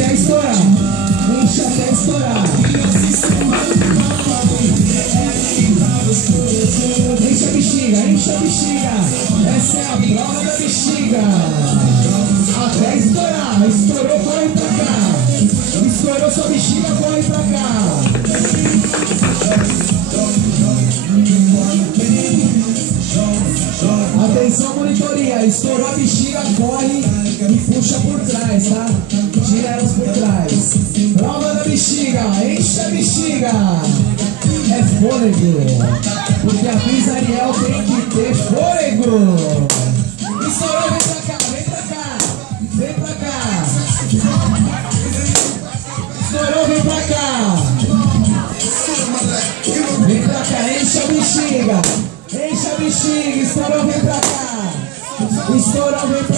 até estourar. Enche até estourar. Enche a bexiga, enche a bexiga. Essa é a prova da bexiga. Até estourar. Estourou, corre pra cá. Estourou sua bexiga, corre pra cá. Atenção, monitoria. Estourou a bexiga, corre e puxa por trás, tá? Tira elas por trás. Prova da bexiga. Enche a bexiga. É fôlego. Porque a Miss Ariel tem que ter fôlego. Estourou, vem pra cá, vem pra cá. Vem pra cá. Estourou, vem pra cá. Vem pra cá, enche a bexiga. Enche a bexiga, estourou, vem pra cá. Estourou, vem pra cá.